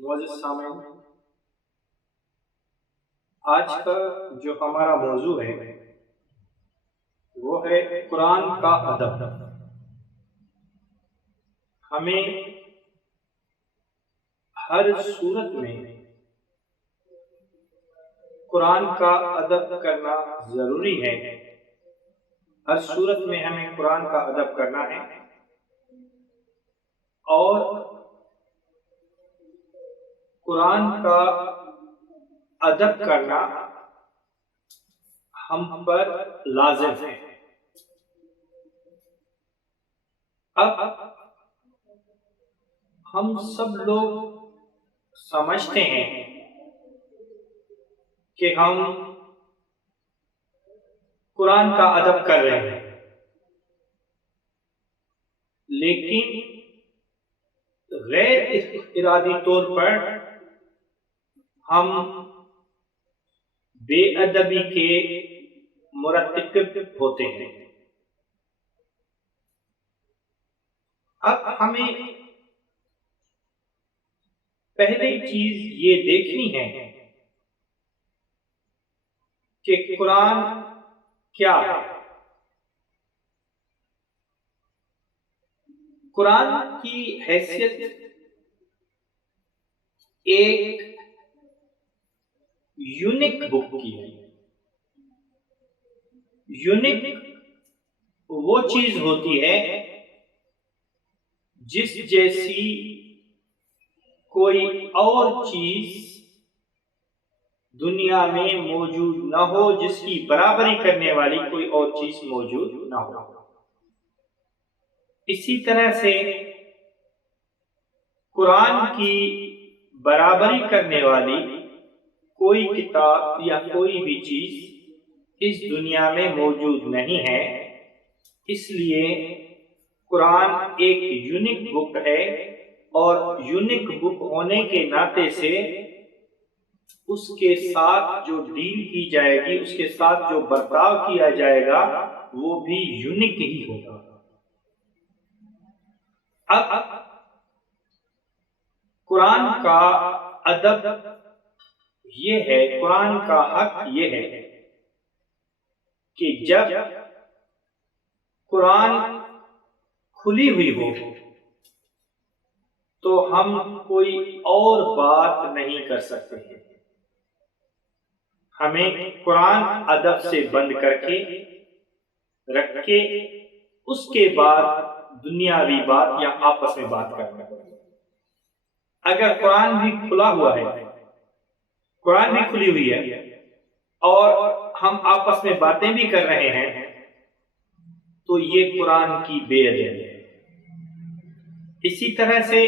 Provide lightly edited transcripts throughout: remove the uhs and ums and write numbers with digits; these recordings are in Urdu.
معزز سامعین، آج کا جو ہمارا موضوع ہے وہ ہے قرآن کا ادب۔ ہمیں ہر صورت میں قرآن کا ادب کرنا ضروری ہے۔ ہر صورت میں ہمیں قرآن کا ادب کرنا ہے اور قرآن کا ادب کرنا ہم پر لازم ہے۔ اب ہم سب لوگ سمجھتے ہیں کہ ہم قرآن کا ادب کر رہے ہیں، لیکن غیر ارادی طور پر ہم بے ادبی کے مرتکب ہوتے ہیں۔ اب ہمیں پہلی چیز یہ دیکھنی ہے کہ قرآن کیا ہے۔ قرآن کی حیثیت ایک یونیک بک کی ہے۔ یونیک وہ چیز ہوتی ہے جس جیسی کوئی اور چیز دنیا میں موجود نہ ہو، جس کی برابری کرنے والی کوئی اور چیز موجود نہ ہو۔ اسی طرح سے قرآن کی برابری کرنے والی کوئی کتاب یا کوئی بھی چیز اس دنیا میں موجود نہیں ہے۔ اس لیے قرآن ایک یونیک بک ہے، اور یونیک بک ہونے کے ناطے سے اس کے ساتھ جو ڈیل کی جائے گی، اس کے ساتھ جو برتاؤ کیا جائے گا، وہ بھی یونیک ہی ہوگا۔ اب قرآن کا ادب یہ ہے، قرآن کا حق یہ ہے کہ جب قرآن کھلی ہوئی ہو تو ہم کوئی اور بات نہیں کر سکتے ہیں۔ ہمیں قرآن ادب سے بند کر کے رکھ کے اس کے بعد دنیاوی بات یا آپس میں بات کرنا ہے۔ اگر قرآن بھی کھلا ہوا ہے، قرآن بھی کھلی ہوئی ہے، اور ہم آپس میں باتیں بھی کر رہے ہیں، تو یہ قرآن کی بے ادبی ہے۔ اسی طرح سے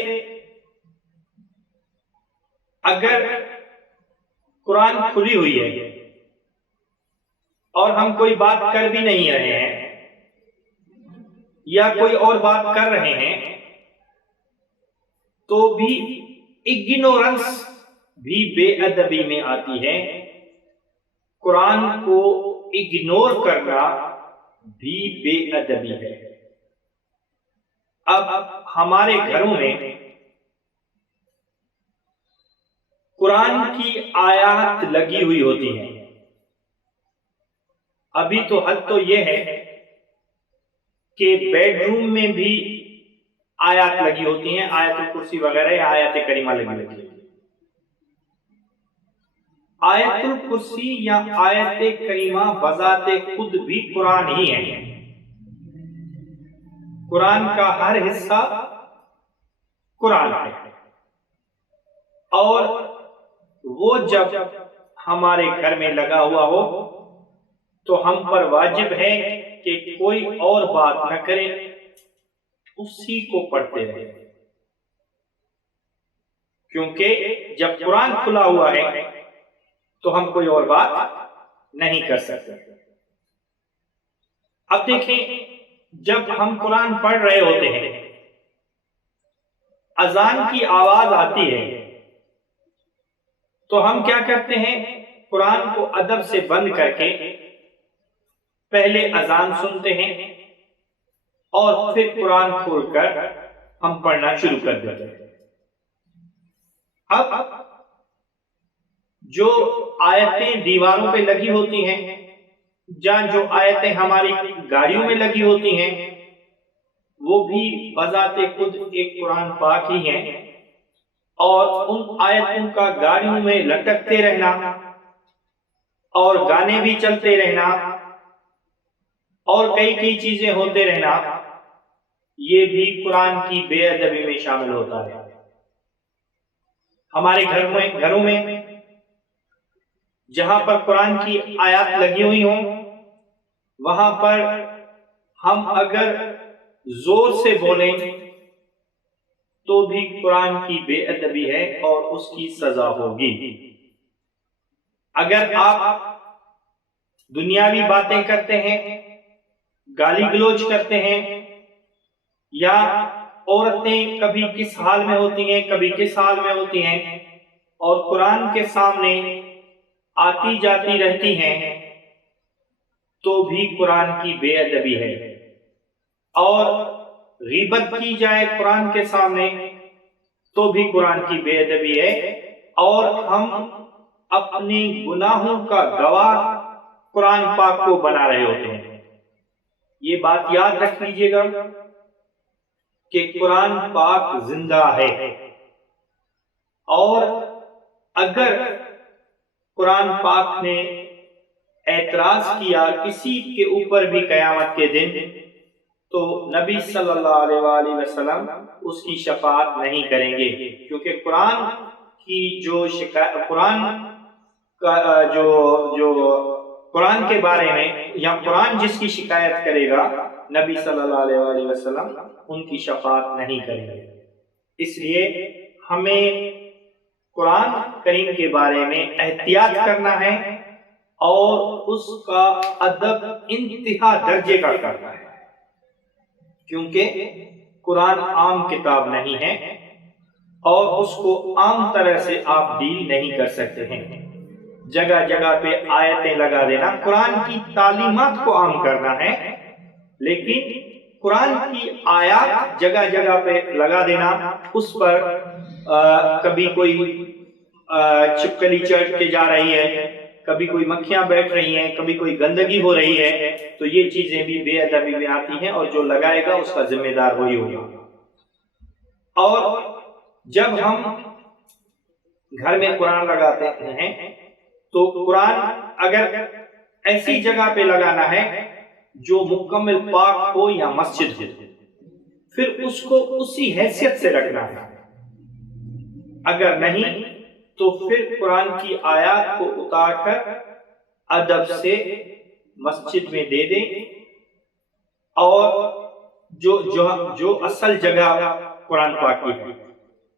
اگر قرآن کھلی ہوئی ہے اور ہم کوئی بات کر بھی نہیں رہے ہیں یا کوئی اور بات کر رہے ہیں، تو بھی اگنورنس بھی بے ادبی میں آتی ہے۔ قرآن کو اگنور کرنا بھی بے ادبی ہے۔ اب ہمارے گھروں میں قرآن کی آیات لگی ہوئی ہوتی ہیں۔ ابھی تو حد تو یہ ہے کہ بیڈ روم میں بھی آیات لگی ہوتی ہیں، آیت الکرسی وغیرہ یا آیات کریمہ لگی ہوتی ہیں۔ آیت الکرسی یا آیت کریمہ بذات خود بھی قرآن ہی ہے۔ قرآن کا ہر حصہ قرآن ہے، اور وہ جب ہمارے گھر میں لگا ہوا ہو تو ہم پر واجب ہے کہ کوئی اور بات نہ کرے، اسی کو پڑھتے رہے، کیونکہ جب قرآن کھلا ہوا ہے تو ہم کوئی اور بات نہیں کر سکتے۔ اب دیکھیں، جب ہم قرآن پڑھ رہے ہوتے ہیں، اذان کی آواز آتی ہے، تو ہم کیا کرتے ہیں؟ قرآن کو ادب سے بند کر کے پہلے اذان سنتے ہیں اور پھر قرآن کھول کر ہم پڑھنا شروع کر دیتے ہیں۔ اب جو آیتیں دیواروں پہ لگی ہوتی ہیں یا جو آیتیں ہماری گاڑیوں میں لگی ہوتی ہیں وہ بھی بذات خود ایک قرآن پاک ہی ہیں، اور ان آیتوں کا گاڑیوں میں لٹکتے رہنا اور گانے بھی چلتے رہنا اور کئی چیزیں ہوتے رہنا، یہ بھی قرآن کی بے ادبی میں شامل ہوتا ہے۔ ہمارے گھروں میں جہاں پر قرآن کی آیات لگی ہوئی ہوں وہاں پر ہم اگر زور سے بولیں تو بھی قرآن کی بے ادبی ہے اور اس کی سزا ہوگی۔ اگر آپ دنیاوی باتیں کرتے ہیں، گالی گلوچ کرتے ہیں، یا عورتیں کبھی کس حال میں ہوتی ہیں کبھی کس حال میں ہوتی ہیں اور قرآن کے سامنے آتی جاتی رہتی ہیں، تو بھی قرآن کی بے ادبی ہے۔ اور غیبت کی جائے قرآن کے سامنے تو بھی قرآن کی بے ادبی ہے، اور ہم اپنے گناہوں کا گواہ قرآن پاک کو بنا رہے ہوتے ہیں۔ یہ بات یاد رکھ لیجئے گا کہ قرآن پاک زندہ ہے، اور اگر قرآن پاک نے اعتراض کیا کسی کے اوپر بھی قیامت کے دن، تو نبی صلی اللہ علیہ وآلہ وسلم اس کی شفاعت نہیں کریں گے، کیونکہ قرآن کی جو قرآن کے بارے میں یا قرآن جس کی شکایت کرے گا نبی صلی اللہ علیہ وآلہ وسلم ان کی شفاعت نہیں کریں گے۔ اس لیے ہمیں قرآن کریم کے بارے میں احتیاط کرنا ہے اور اس کا ادب انتہا درجے کا کرنا ہے، کیونکہ قرآن عام کتاب نہیں ہے اور اس کو عام طرح سے آپ ڈیل نہیں کر سکتے ہیں۔ جگہ جگہ پہ آیتیں لگا دینا، قرآن کی تعلیمات کو عام کرنا ہے، لیکن قرآن کی آیات جگہ جگہ پہ لگا دینا، اس پر کبھی کوئی چھپکلی چڑھ کے جا رہی ہے، کبھی کوئی مکھیاں بیٹھ رہی ہیں، کبھی کوئی گندگی ہو رہی ہے، تو یہ چیزیں بھی بے ادبی میں آتی ہیں، اور جو لگائے گا اس کا ذمہ دار وہی ہوگا۔ اور جب ہم گھر میں قرآن لگاتے ہیں تو قرآن اگر ایسی جگہ پہ لگانا ہے جو مکمل پاک ہو یا مسجد ہو، پھر اس کو اسی حیثیت سے رکھنا ہے۔ اگر نہیں تو پھر قرآن کی آیات کو اتار کر ادب سے مسجد میں دے دیں، اور جو اصل جگہ قرآن پاک کی ہے۔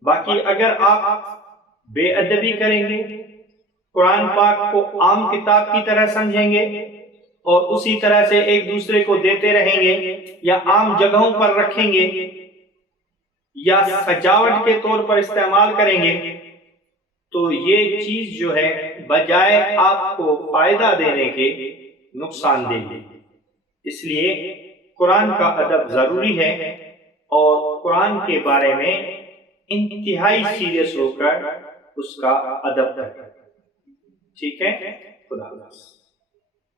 باقی اگر آپ بے ادبی کریں گے، قرآن پاک کو عام کتاب کی طرح سمجھیں گے اور اسی طرح سے ایک دوسرے کو دیتے رہیں گے یا عام جگہوں پر رکھیں گے یا سجاوٹ کے طور پر استعمال کریں گے، تو یہ چیز جو ہے بجائے آپ کو فائدہ دینے کے نقصان دے گی۔ اس لیے قرآن کا ادب ضروری ہے، اور قرآن کے بارے میں انتہائی سیریس ہو کر اس کا ادب کریں۔ ٹھیک ہے؟ خدا حافظ۔